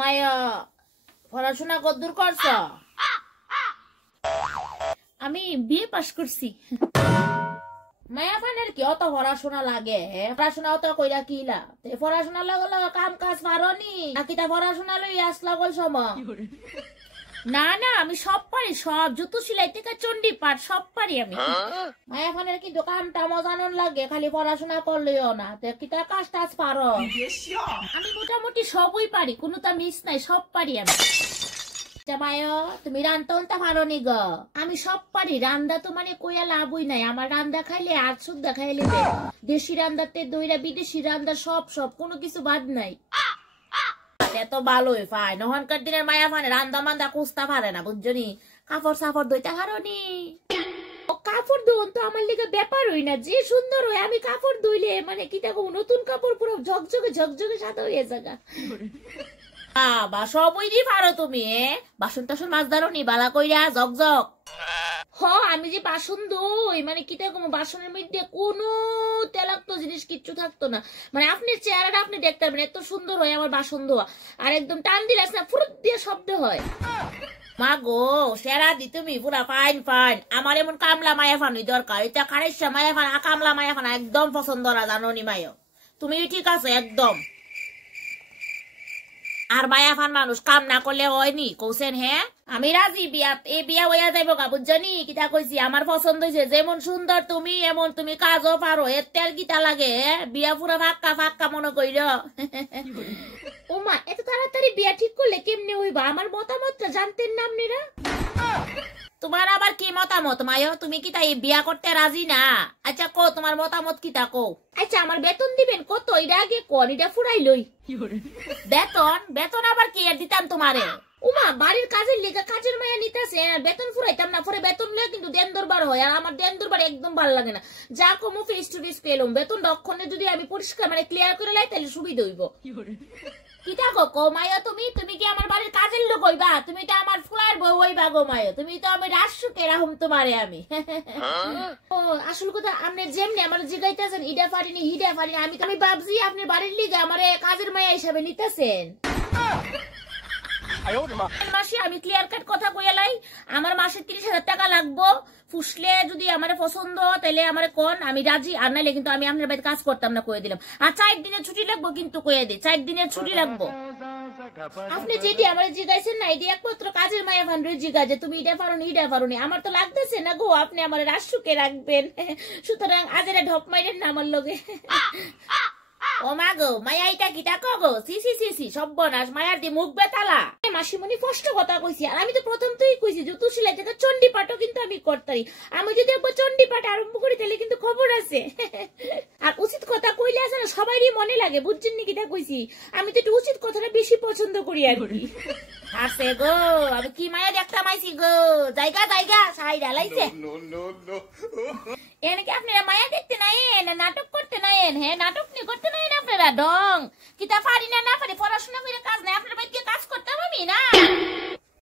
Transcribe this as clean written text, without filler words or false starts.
মায়া পড়াশোনা কতদূর করছো? আমি বিএ পাস করছি। মায়া ফানের কি অত পড়াশোনা লাগে? পড়াশোনা অত কইরা কিলা? পড়াশোনা লাগল কাম কাজ পারনি নাকি? তা পড়াশোনা লই আসলা গল সময়? না না, আমি সব পারি, সব জুতো সেলাই থেকে চন্ডি পাঠ সব পারি আমি। মায়া ফানের কি দোকানটা মজানন লাগে? খালি পড়াশোনা করলেও না, কিতা কাজ টাজ পারো? আমি মোটামুটি সবই পারি, কোনোটা মিস নাই, সব পারি আমি। মায়া তুমি রান্তা পারো নি গো? আমি সব পারি, রান্দা তো মানে কইয়া লাভই নাই। আমার রান্দা খাইলে আর সুদ্ধা খাইলে দেশি রান্দাতে দইরা বিদেশি রান্দা সব সব কোনো কিছু বাদ নাই। এত ভালোই পায় নহনকার দিনের মায়া ফানে রান্দা মান্দা কুস্তা পারে না বুঝছনি? কাপড় সাপড় দইতে পারোনি? কাপড় ধোন তো আমার লিগে ব্যাপার হই না, যে সুন্দর হয় আমি কাপড় ধুইলে মানে কি দেখো নতুন কাপড় পুরো ঝকঝকে ঝকঝকে সাদা হয়ে যাগা। বা সবই দি পারো তুমি? বাসন টাসন মাছ দারো নি বালা কইরা ঝকঝক? হ, আমি যে বাসন ধুই মানে কি দেখো বাসনের মধ্যে কোনো তেলাক্ত জিনিস কিচ্ছু থাকতো না। মানে আপনার চেহারাটা আপনি দেখতে পারবেন, এত সুন্দর হয় আমার বাসন ধোয়া। আর একদম টান দিলে না ফুরুত দিয়ে শব্দ হয়। মা গো সেরা দি তুমি পুরা ফাইন ফাইন। আমার এমন কামলা মায়া ফানুই দরকার। এটা খারেসা মায়া ফান কামলা মায়া ফান একদম পছন্দ না, জানো নি মায়া? তুমি ঠিক আছে একদম। আর মায়া ফান মানুষ কাম না করলে হয়নি কৌছেন? হ্যাঁ আমি রাজি বিয়া এই বিয়া হইয়া যাইব গা বুঝছনি? কিতা কইছি আমার পছন্দ হয়েছে। যেমন সুন্দর তুমি এমন তুমি কাজও পারো, এর তেল কিতা লাগে? বিয়া পুরা ফাক্কা ফাক্কা মনে কইর। ওমা এত তাড়াতাড়ি বিয়া ঠিক করলে কেমনে হইবা? আমার মতামতটা জানতেন না আপনারা? তোমার আবার কি মতামত মায়ো? তুমি কি তাই বিয়া করতে রাজি না? আচ্ছা কো তোমার মতামত কিতা কো? আচ্ছা আমার বেতন দিবেন কত এটা আগে কোন, এটা ফুরাই লই। বেতন? বেতন আবার কি এর দিতাম তোমারে? উমা বাড়ির কাজের লিগা কাজের মায়া নিতেছে, বেতন ফুরাইতাম না। পরে বেতন লইয়া কিন্তু দেন দরবার হয়, আর আমার দেন দরবার একদম ভালো লাগে না। যা কমু ফেস টু ফেস পেলাম, বেতন দক্ষণে যদি আমি পরিষ্কার মানে ক্লিয়ার করে লাই তাহলে সুবিধা হইব। কিতা কো মায়া তুমি? তুমি কি আমার বাড়ির কাজের লোক হইবা? তুমি তো আমার ফুলার বউ হইবা গো মায়া। তুমি তো আমি রাজসুকে রাহুম তোমারে আমি। ও আসল কথা আপনি যেমনি আমার জিগাইতেছেন ইডা পারিনি হিডা পারিনি, আমি ভাবছি আপনি বাড়ির লিগে আমার কাজের মায়া হিসাবে নিতেছেন। মাসে আমি ক্লিয়ার কাট কথা কইলাই, আমার মাসে 30,000 টাকা লাগবো। ফুসলে যদি আমার পছন্দ তাহলে আমার কোন, আমি রাজি। আর নাইলে কিন্তু আমি আপনার বাড়িতে কাজ করতাম না, কয়ে দিলাম। আর 4 দিনের ছুটি লাগবো কিন্তু, কয়ে দিই 4 দিনের ছুটি লাগবো। আপনি যেটি আমার জিগাইছেন না এটি একমাত্র কাজের মায়া ভান্ডারে জিগা যে তুমি এটা পারো নি এটা পারো নি। আমার তো লাগতেছে না গো আপনি আমার রাজসুকে রাখবেন, সুতরাং আজেরা ঢপ মাইরেন না আমার লগে। ও মা গো মায়া এটা কিটা কগো? সি সি সি সি সর্বনাশ, মায়ার দি মুখ বেতালা। মাসিমণি স্পষ্ট কথা কইছি, আর আমি তো প্রথম তুই কইছি জুতো সেলাই থেকে চন্ডি পাঠও কিন্তু আমি করতারি। আমি যদি একবার চন্ডি পাঠ আরম্ভ করি তাহলে কিন্তু খবর আছে। আর উচিত কথা কইলে আছে না সবারই মনে লাগে, বুঝছেন নি কিটা কইছি? আমি তো একটু উচিত কথাটা বেশি পছন্দ করি আর কি। আছে গো আমি কি মায়া দেখতাম আইছি গো। জায়গা জায়গা সাই ডালাইছে। এনে কি আপনারা মায়া দেখতে নাই না নাটক করতে নাই? হ্যাঁ নাটক নি করতে নাই না আপনারা? ডং কিতা পারি না না পারি পড়াশোনা করে কাজ নাই, আপনারা বাইরে কাজ করতে আমি না।